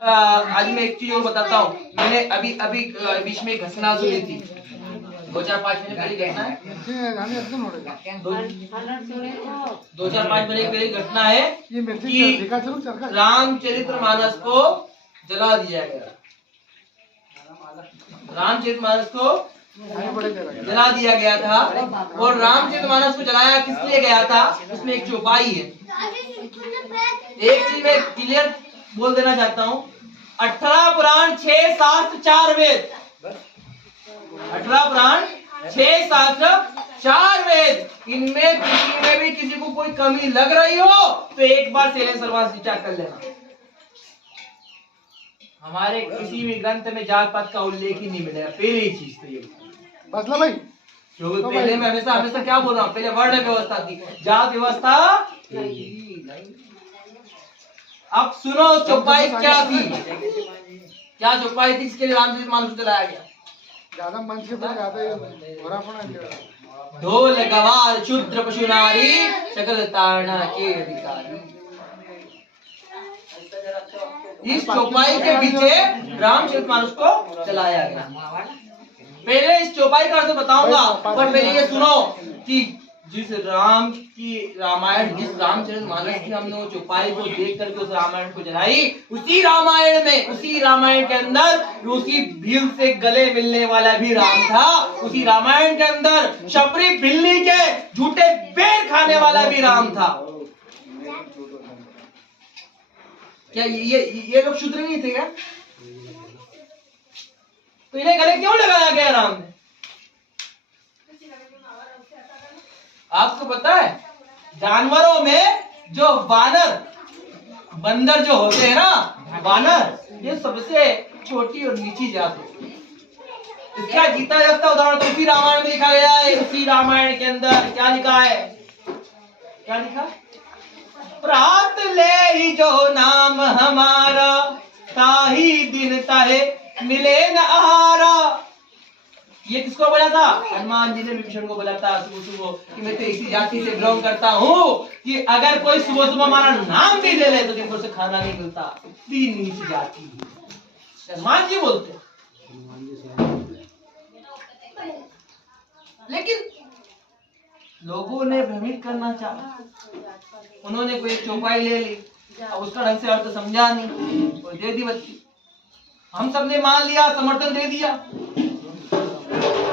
आज मैं एक चीज और बताता हूँ। मैंने अभी अभी बीच में घटना सुनी थी, 2-4-5 महीने पहले घटना है। 2-4-5 महीने पहले घटना है कि रामचरितमानस को जला दिया गया। रामचरितमानस को जला दिया गया था। और रामचरितमानस को जलाया किस लिए गया था, उसमें एक चौपाई है। एक चीज मैं क्लियर बोल देना चाहता हूँ, 18 पुराण 6 शास्त्र 4 वेद, 18 पुराण 6 शास्त्र 4 वेद, इनमें किसी में भी किसी को कोई कमी लग रही हो तो एक बार शैलेंद्र सर्वास विचार कर लेना। हमारे किसी भी ग्रंथ में जात पात का उल्लेख ही नहीं मिलेगा। पहली चीज तो ये बसला भाई, क्योंकि पहले मैं हमेशा क्या बोल रहा हूँ, पहले वर्ण व्यवस्था थी, जात व्यवस्था नहीं। अब सुनो चौपाई क्या थी, क्या चौपाई थी इसके लिए रामचरितमानस को जलाया गया। ज्यादा मन से बोल ज्यादा ढोल गवार शूद्र पशु नारी सकल तारणा के अधिकारी। इस चौपाई के पीछे रामचरितमानस को चलाया गया। पहले इस चौपाई का अर्थ बताऊंगा, पर पहले ये सुनो कि जिस राम की रामायण, जिस रामचरितमानस की हमने वो चौपाई को देख करके उस रामायण को जलाई, उसी रामायण में, उसी रामायण के अंदर उसी भील से गले मिलने वाला भी राम था। उसी रामायण के अंदर शबरी बिल्ली के झूठे पैर खाने वाला भी राम था। क्या ये लोग शूद्र नहीं थे क्या? तो इन्हें गले क्यों लगाया गया राम ने? आपको पता है, जानवरों में जो वानर, बंदर जो होते हैं ना, वानर, ये सबसे छोटी और नीची जात है। इसका जीता जागता उदाहरण तो उसी रामायण में लिखा गया है। उसी रामायण के अंदर क्या लिखा है, क्या लिखा? प्रात ले ही जो नाम हमारा, ताही दिन ताहे मिले न आहारा। ये किसको बोला था? हनुमान जी ने विभीषण को बोला था सुबह सुबह कि मैं तो इसी जाति से बिलोंग करता हूँ कि अगर कोई सुबह सुबह हमारा नाम भी ले ले तो दिन भर से खाना नहीं मिलता। तीन नीची जाति हनुमान जी बोलते। लेकिन लोगों ने भ्रमित करना चाहा, उन्होंने कोई चौपाई ले ली, अब उसका ढंग से अर्थ समझा नहीं, कोई दे दी बच्ची, हम सबने मान लिया, समर्थन दे दिया।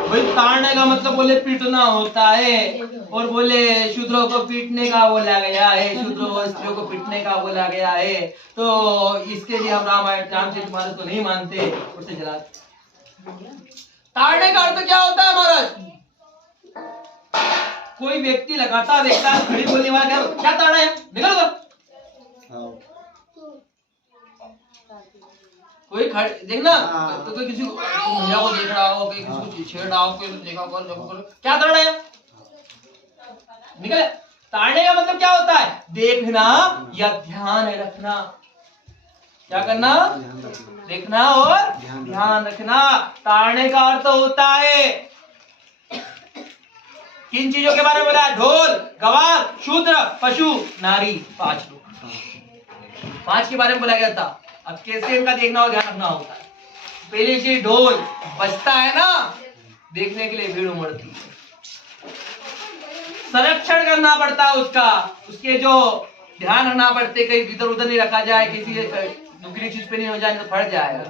भाई ताड़ने का मतलब बोले पीटना होता है, और बोले शूद्रों को पीटने का बोला गया है, शूद्रों और स्त्रियों को पीटने का बोला गया है, तो इसके लिए हम रामायण रामचरितमानस को नहीं मानते, उसे जलाते। ताड़ने का अर्थ क्या होता है महाराज? कोई व्यक्ति लगातार देखता है खड़ी बोलने वाला, क्या ताड़ना है, निकल दो। कोई देखना तो कोई किसी को महिला को देख रहा हो, कोई किसी को छेड़ रहा हो, कोई देखा करो, क्या ताड़ना है, निकल। ताड़ने का मतलब क्या होता है? देखना या ध्यान रखना। क्या करना? देखना और ध्यान रखना। ताड़ने का अर्थ होता है, किन चीजों के बारे में बोला? ढोल, गवार, शूद्र, पशु, नारी, 5 लोग, 5 के बारे में बोला गया था। अब कैसे इनका देखना और ध्यान रखना होता है? पहले से ढोल बजता है ना, देखने के लिए भीड़ उमड़ती है, संरक्षण करना पड़ता है उसका, उसके जो ध्यान रखना पड़ते, कहीं इधर उधर नहीं रखा जाए, किसी दूसरी चीज पे नहीं हो जाए तो फट जाएगा,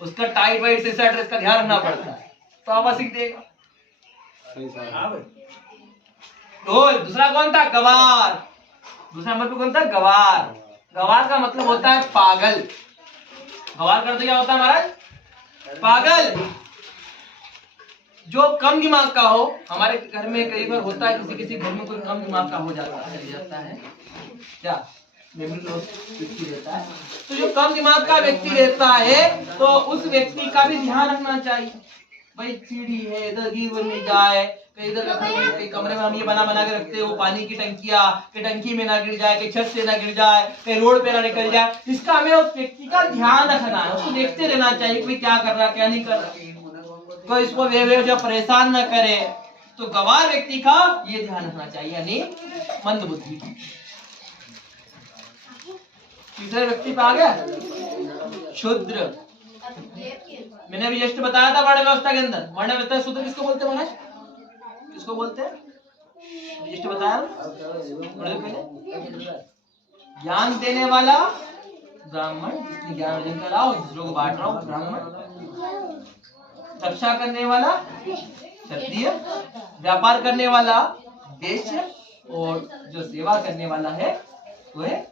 उसका टाइट वाइट से सेट, इसका ध्यान रखना पड़ता है, तो आप सीख देगा। ढोल। दूसरा कौन था? गवार। दूसरा नंबर पे कौन था? गवार। गवार का मतलब होता है पागल। गवार का अर्थ क्या होता है महाराज? पागल। जो कम दिमाग का हो। हमारे घर में कई बार होता है, किसी घर में कोई कम दिमाग का हो जाता है क्या, मेमोरी लॉस व्यक्ति रहता है, तो जो कम दिमाग का व्यक्ति रहता है तो उस व्यक्ति का भी ध्यान रखना चाहिए। भाई सीढ़ी है, इधर गिर नहीं जाए, इधर कमरे में हम ये बना के रखते हैं, वो पानी की टंकियां, कि टंकी में ना गिर जाए, कि छत से ना गिर जाए, कहीं रोड पे ना निकल जाए, इसका हमें उस व्यक्ति का ध्यान रखना है, उसको देखते रहना चाहिए कोई क्या कर रहा क्या नहीं कर रहा, कोई इसको बेवजह परेशान न करे। तो गवार व्यक्ति का ये ध्यान रखना चाहिए, यानी मंद बुद्धि। तीसरे व्यक्ति पे आ गया शूद्र। मैंने अभी जस्ट बताया था वर्ण व्यवस्था के अंदर, वर्ण व्यवस्था शूद्र किसको बोलते हैं महाराज, किसको बोलते हैं, जस्ट बताया थोड़ी देर पहले। ज्ञान देने वाला ब्राह्मण, जिसने ज्ञान अर्जन करा हो, दूसरों को बांट रहा हो ब्राह्मण। रक्षा करने वाला क्षत्रिय, व्यापार करने वाला वैश्य, और जो सेवा करने वाला है वो है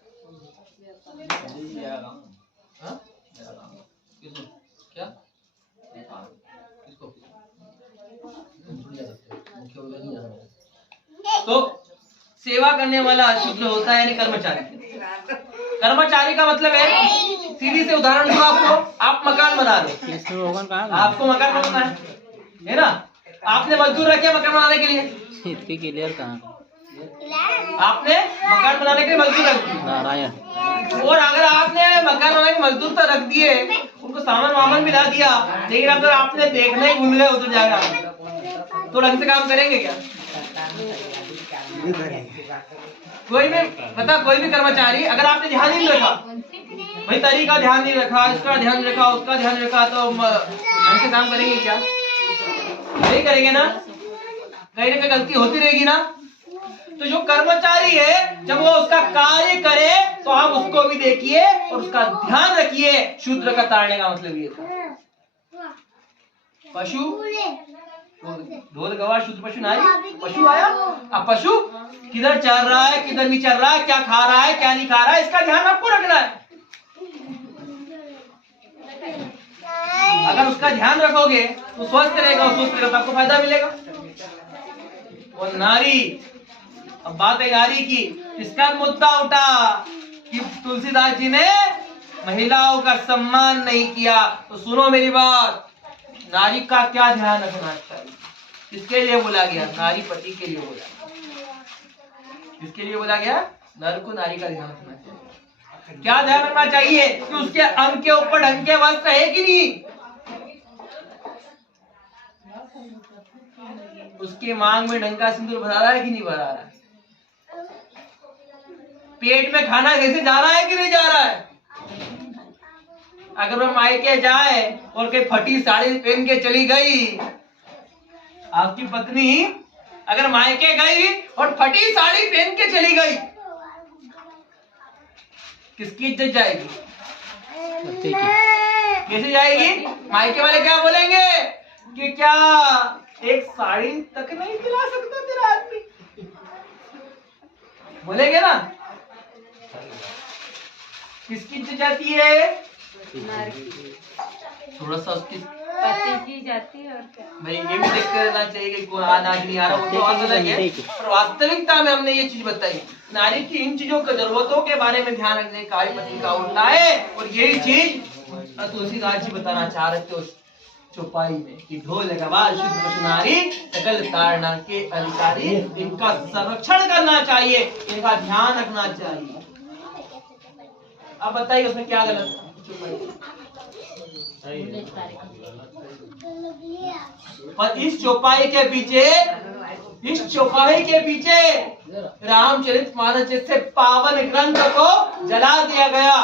क्या, तो सेवा करने वाला शूद्र होता है, यानी कर्मचारी। कर्मचारी का मतलब है, सीधी से उदाहरण दूं आपको, आप मकान बना रहे हो, आपको मकान बनाना है ना, आपने मजदूर रखे मकान बनाने के लिए, इतनी क्लियर कहाँ, आपने मकान बनाने के लिए मजदूर रख दिए, नारायण। और अगर आपने मकान बनाने के मजदूर तो रख दिए, उनको सामान वामान भी ला दिया, लेकिन अगर आपने देखना ही भूल गए उधर जाएगा, तो ढंग से काम करेंगे क्या? कोई भी पता, कोई भी कर्मचारी अगर आपने ध्यान नहीं रखा, भाई तरीका ध्यान नहीं रखा, इसका ध्यान रखा, उसका ध्यान रखा, तो ढंग से काम करेंगे क्या? नहीं करेंगे ना, कहीं ना कहीं गलती होती रहेगी ना। तो जो कर्मचारी है, जब वो उसका कार्य करे तो आप उसको भी देखिए और उसका ध्यान रखिए। शूद्र का ताड़ने का मतलब ये था। पशु ढोल गवाह शूद्र पशु नारी, पशु आया, अब पशु किधर चल रहा है, किधर नहीं चल रहा है, क्या खा रहा है, क्या नहीं खा रहा है, इसका ध्यान आपको रखना है। अगर उसका ध्यान रखोगे तो स्वस्थ रहेगा, स्वस्थ रहेगा तो आपको फायदा मिलेगा। और नारी, अब बात है नारी की, इसका मुद्दा उठा कि तुलसीदास जी ने महिलाओं का सम्मान नहीं किया। तो सुनो मेरी बात, नारी का क्या ध्यान रखना चाहिए, किसके लिए बोला गया? नारी पति के लिए बोला, किसके लिए बोला गया? नर को नारी का ध्यान रखना चाहिए। क्या ध्यान रखना चाहिए कि उसके अंग के ऊपर ढंग के वस्त्र है कि नहीं, उसके मांग में ढंग का सिंदूर भरा रहा है कि नहीं भरा रहा है, पेट में खाना कैसे जा रहा है कि नहीं जा रहा है। अगर वो मायके जाए और कोई फटी साड़ी पहन के चली गई, आपकी पत्नी अगर मायके गई और फटी साड़ी पहन के चली गई, किसकी इज्जत जाएगी? कैसे जाएगी? मायके वाले क्या बोलेंगे कि क्या एक साड़ी तक नहीं दिला सकता तेरा आदमी, बोलेंगे ना। किसकी इज्जत जाती है? थोड़ा सा उसकी पति की जाती है। और क्या भाई, ये भी देख करना चाहिए कि कौन आज नहीं आ रहा, वो तो अलग है, पर वास्तविकता में हमने ये चीज बताई। नारी की इन चीजों की जरूरतों के बारे में ध्यान रखने का पति का उल्टा है। और यही चीज तुलसीदास जी बताना चाह रहे थे उस चौपाई में कि ढोल गवाह शुद्ध पशु नारी सकल ताड़ना के अधिकारी, इनका संरक्षण करना चाहिए, इनका ध्यान रखना चाहिए। अब बताइए उसमें क्या गलत? पर इस चौपाई के पीछे, इस चौपाई के पीछे रामचरितमानस जैसे पावन ग्रंथ को जला दिया गया।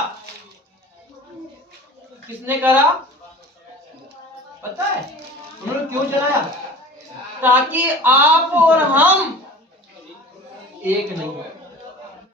किसने करा पता है? उन्होंने क्यों जलाया? ताकि आप और हम एक नहीं हो।